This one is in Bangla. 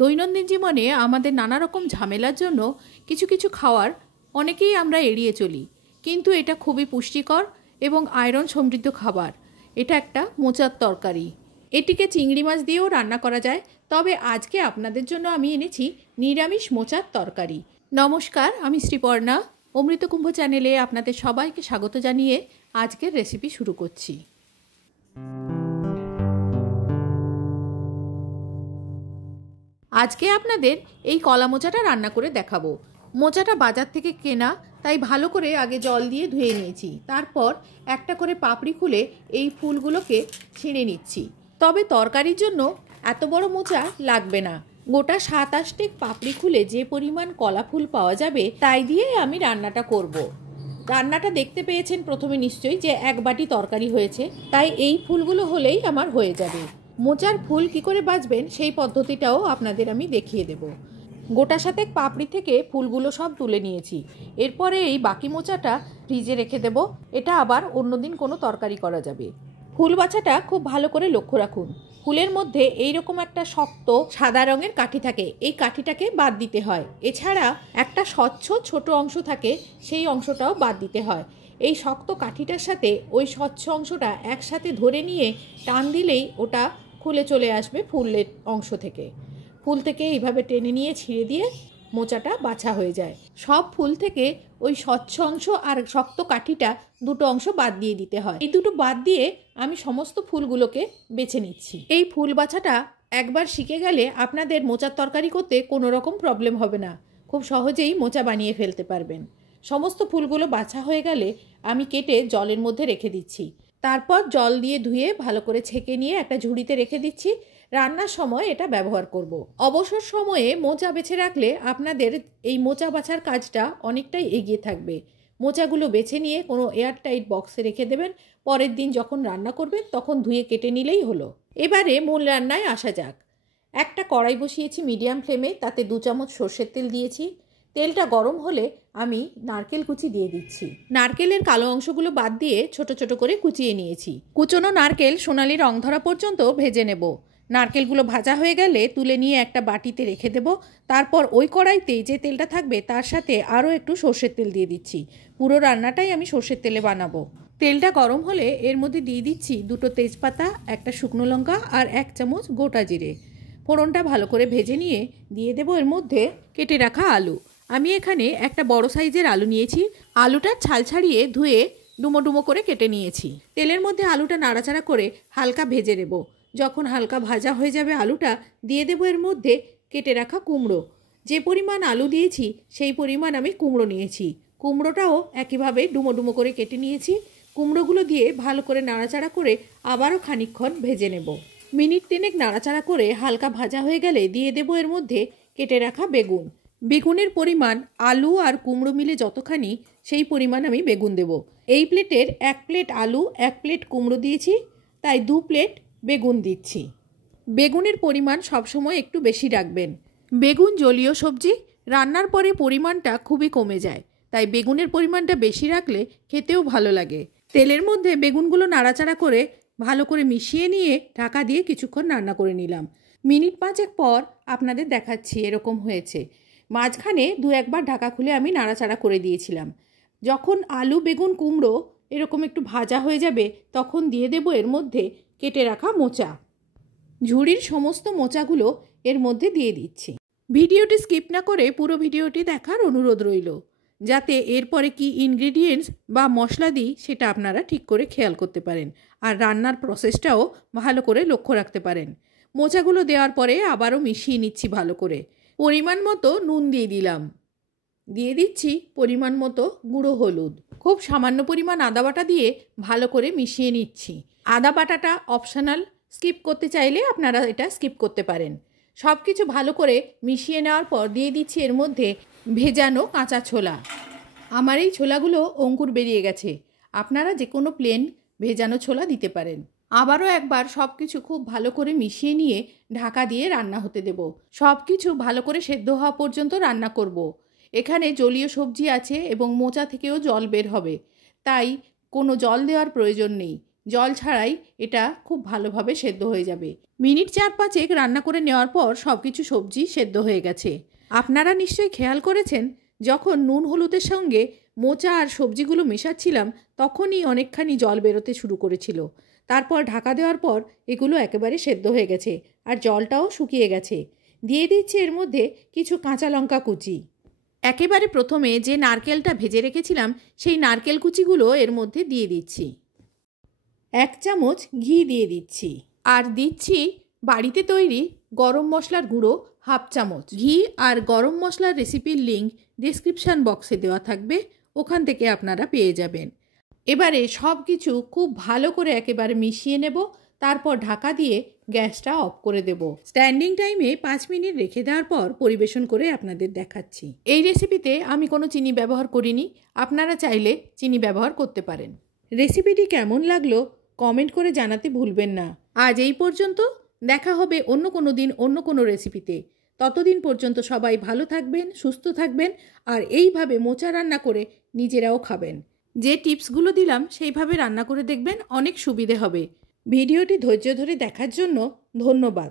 দৈনন্দিন জীবনে আমাদের নানা রকম ঝামেলার জন্য কিছু কিছু খাওয়ার অনেকেই আমরা এড়িয়ে চলি, কিন্তু এটা খুবই পুষ্টিকর এবং আয়রন সমৃদ্ধ খাবার। এটা একটা মোচার তরকারি। এটিকে চিংড়ি মাছ দিয়েও রান্না করা যায়, তবে আজকে আপনাদের জন্য আমি এনেছি নিরামিষ মোচার তরকারি। নমস্কার, আমি শ্রীপর্ণা। অমৃতকুম্ভ চ্যানেলে আপনাদের সবাইকে স্বাগত জানিয়ে আজকের রেসিপি শুরু করছি। আজকে আপনাদের এই কলা মোচাটা রান্না করে দেখাবো। মোচাটা বাজার থেকে কেনা, তাই ভালো করে আগে জল দিয়ে ধুয়ে নিয়েছি। তারপর একটা করে পাপড়ি খুলে এই ফুলগুলোকে ছিঁড়ে নিচ্ছি। তবে তরকারির জন্য এত বড় মোচা লাগবে না। গোটা 7-8টি পাপড়ি খুলে যে পরিমাণ কলা ফুল পাওয়া যাবে তাই দিয়ে আমি রান্নাটা করব। রান্নাটা দেখতে পেয়েছেন প্রথমে নিশ্চয়ই যে 1 বাটি তরকারি হয়েছে, তাই এই ফুলগুলো হলেই আমার হয়ে যাবে। মোচার ফুল কি করে বাছবেন সেই পদ্ধতিটাও আপনাদের আমি দেখিয়ে দেব। গোটা 7 পাপড়ি থেকে ফুলগুলো সব তুলে নিয়েছি। এরপরে এই বাকি মোচাটা ফ্রিজে রেখে দেব। এটা আবার অন্যদিন কোনো তরকারি করা যাবে। ফুল বাছাটা খুব ভালো করে লক্ষ্য রাখুন। ফুলের মধ্যে এইরকম একটা শক্ত সাদা রঙের কাঠি থাকে, এই কাঠিটাকে বাদ দিতে হয়। এছাড়া একটা স্বচ্ছ ছোট অংশ থাকে, সেই অংশটাও বাদ দিতে হয়। এই শক্ত কাঠিটার সাথে ওই স্বচ্ছ অংশটা একসাথে ধরে নিয়ে টান দিলেই ওটা খুলে চলে আসবে ফুলের অংশ থেকে। ফুল থেকে এইভাবে টেনে নিয়ে ছিঁড়ে দিয়ে মোচাটা বাছা হয়ে যায়। সব ফুল থেকে ওই স্বচ্ছ অংশ আর শক্ত কাঠিটা দুটো অংশ বাদ দিয়ে দিতে হয়। এই দুটো বাদ দিয়ে আমি সমস্ত ফুলগুলোকে বেছে নিচ্ছি। এই ফুল বাছাটা একবার শিখে গেলে আপনাদের মোচার তরকারি করতে কোনো রকম প্রবলেম হবে না। খুব সহজেই মোচা বানিয়ে ফেলতে পারবেন। সমস্ত ফুলগুলো বাছা হয়ে গেলে আমি কেটে জলের মধ্যে রেখে দিচ্ছি। তারপর জল দিয়ে ধুয়ে ভালো করে ছেঁকে নিয়ে একটা ঝুড়িতে রেখে দিচ্ছি। রান্নার সময় এটা ব্যবহার করব। অবসর সময়ে মোচা বেছে রাখলে আপনাদের এই মোচা বাছার কাজটা অনেকটাই এগিয়ে থাকবে। মোচাগুলো বেছে নিয়ে কোনো এয়ারটাইট বক্সে রেখে দেবেন। পরের দিন যখন রান্না করবেন তখন ধুয়ে কেটে নিলেই হলো। এবারে মূল রান্নায় আসা যাক। একটা কড়াই বসিয়েছি মিডিয়াম ফ্লেমে, তাতে 2 চামচ সর্ষের তেল দিয়েছি। তেলটা গরম হলে আমি নারকেল কুচি দিয়ে দিচ্ছি। নারকেলের কালো অংশগুলো বাদ দিয়ে ছোট ছোট করে কুচিয়ে নিয়েছি। কুচনো নারকেল সোনালি রং ধরা পর্যন্ত ভেজে নেব। নারকেলগুলো ভাজা হয়ে গেলে তুলে নিয়ে একটা বাটিতে রেখে দেব। তারপর ওই কড়াইতে যে তেলটা থাকবে তার সাথে আরও একটু সর্ষের তেল দিয়ে দিচ্ছি। পুরো রান্নাটাই আমি সর্ষের তেলে বানাবো। তেলটা গরম হলে এর মধ্যে দিয়ে দিচ্ছি 2টো তেজপাতা, একটা শুকনো লঙ্কা আর 1 চামচ গোটা জিরে। ফোড়নটা ভালো করে ভেজে নিয়ে দিয়ে দেবো এর মধ্যে কেটে রাখা আলু। আমি এখানে একটা বড় সাইজের আলু নিয়েছি। আলুটা ছাল ছাড়িয়ে ধুয়ে ডুমো ডুমো করে কেটে নিয়েছি। তেলের মধ্যে আলুটা নাড়াচাড়া করে হালকা ভেজে নেব। যখন হালকা ভাজা হয়ে যাবে আলুটা, দিয়ে দেবো এর মধ্যে কেটে রাখা কুমড়ো। যে পরিমাণ আলু দিয়েছি সেই পরিমাণ আমি কুমড়ো নিয়েছি। কুমড়োটাও একইভাবে ডুমো ডুমো করে কেটে নিয়েছি। কুমড়োগুলো দিয়ে ভালো করে নাড়াচাড়া করে আবারও খানিকক্ষণ ভেজে নেব। মিনিট 3 নাড়াচাড়া করে হালকা ভাজা হয়ে গেলে দিয়ে দেবো এর মধ্যে কেটে রাখা বেগুন। বেগুনের পরিমাণ আলু আর কুমড়ো মিলে যতখানি সেই পরিমাণ আমি বেগুন দেব। এই প্লেটের 1 প্লেট আলু 1 প্লেট কুমড়ো দিয়েছি, তাই 2 প্লেট বেগুন দিচ্ছি। বেগুনের পরিমাণ সবসময় একটু বেশি রাখবেন। বেগুন জলীয় সবজি, রান্নার পরে পরিমাণটা খুবই কমে যায়, তাই বেগুনের পরিমাণটা বেশি রাখলে খেতেও ভালো লাগে। তেলের মধ্যে বেগুনগুলো নাড়াচাড়া করে ভালো করে মিশিয়ে নিয়ে ঢাকা দিয়ে কিছুক্ষণ রান্না করে নিলাম। মিনিট 5 পর আপনাদের দেখাচ্ছি এরকম হয়েছে। মাঝখানে 2-1 বার ঢাকা খুলে আমি নাড়াচাড়া করে দিয়েছিলাম। যখন আলু বেগুন কুমড়ো এরকম একটু ভাজা হয়ে যাবে তখন দিয়ে দেবো এর মধ্যে কেটে রাখা মোচা। ঝুড়ির সমস্ত মোচাগুলো এর মধ্যে দিয়ে দিচ্ছি। ভিডিওটি স্কিপ না করে পুরো ভিডিওটি দেখার অনুরোধ রইল, যাতে এরপরে কি ইনগ্রেডিয়েন্টস বা মশলা দিই সেটা আপনারা ঠিক করে খেয়াল করতে পারেন আর রান্নার প্রসেসটাও ভালো করে লক্ষ্য রাখতে পারেন। মোচাগুলো দেওয়ার পরে আবারও মিশিয়ে নিচ্ছি ভালো করে। পরিমাণ মতো নুন দিয়ে দিলাম। দিয়ে দিচ্ছি পরিমাণ মতো গুঁড়ো হলুদ। খুব সামান্য পরিমাণ আদা বাটা দিয়ে ভালো করে মিশিয়ে নিচ্ছি। আদা বাটাটা অপশনাল, স্কিপ করতে চাইলে আপনারা এটা স্কিপ করতে পারেন। সব কিছু ভালো করে মিশিয়ে নেওয়ার পর দিয়ে দিচ্ছি এর মধ্যে ভেজানো কাঁচা ছোলা। আমার এই ছোলাগুলো অঙ্কুর বেরিয়ে গেছে। আপনারা যে কোনো প্লেন ভেজানো ছোলা দিতে পারেন। আবারও একবার সব কিছু খুব ভালো করে মিশিয়ে নিয়ে ঢাকা দিয়ে রান্না হতে দেব। সব কিছু ভালো করে সেদ্ধ হওয়া পর্যন্ত রান্না করব। এখানে জলীয় সবজি আছে এবং মোচা থেকেও জল বের হবে, তাই কোনো জল দেওয়ার প্রয়োজন নেই। জল ছাড়াই এটা খুব ভালোভাবে সেদ্ধ হয়ে যাবে। মিনিট 4-5 রান্না করে নেওয়ার পর সব কিছু সবজি সেদ্ধ হয়ে গেছে। আপনারা নিশ্চয়ই খেয়াল করেছেন, যখন নুন হলুদের সঙ্গে মোচা আর সবজিগুলো মেশাচ্ছিলাম তখনই অনেকখানি জল বেরোতে শুরু করেছিল। তারপর ঢাকা দেওয়ার পর এগুলো একেবারে সেদ্ধ হয়ে গেছে আর জলটাও শুকিয়ে গেছে। দিয়ে দিচ্ছি এর মধ্যে কিছু কাঁচা লঙ্কা কুচি। একেবারে প্রথমে যে নারকেলটা ভেজে রেখেছিলাম সেই নারকেল কুচিগুলো এর মধ্যে দিয়ে দিচ্ছি। 1 চামচ ঘি দিয়ে দিচ্ছি আর দিচ্ছি বাড়িতে তৈরি গরম মশলার গুঁড়ো 1/2 চামচ। ঘি আর গরম মশলার রেসিপির লিঙ্ক ডেসক্রিপশান বক্সে দেওয়া থাকবে, ওখান থেকে আপনারা পেয়ে যাবেন। এবারে সব কিছু খুব ভালো করে একেবারে মিশিয়ে নেব, তারপর ঢাকা দিয়ে গ্যাসটা অফ করে দেব। স্ট্যান্ডিং টাইমে 5 মিনিট রেখে দেওয়ার পর পরিবেশন করে আপনাদের দেখাচ্ছি। এই রেসিপিতে আমি কোনো চিনি ব্যবহার করিনি, আপনারা চাইলে চিনি ব্যবহার করতে পারেন। রেসিপিটি কেমন লাগলো কমেন্ট করে জানাতে ভুলবেন না। আজ এই পর্যন্ত, দেখা হবে অন্য কোনো দিন অন্য কোনো রেসিপিতে। ততদিন পর্যন্ত সবাই ভালো থাকবেন, সুস্থ থাকবেন আর এইভাবে মোচা রান্না করে নিজেরাও খাবেন। যে টিপসগুলো দিলাম সেইভাবে রান্না করে দেখবেন, অনেক সুবিধে হবে। ভিডিওটি ধৈর্য ধরে দেখার জন্য ধন্যবাদ।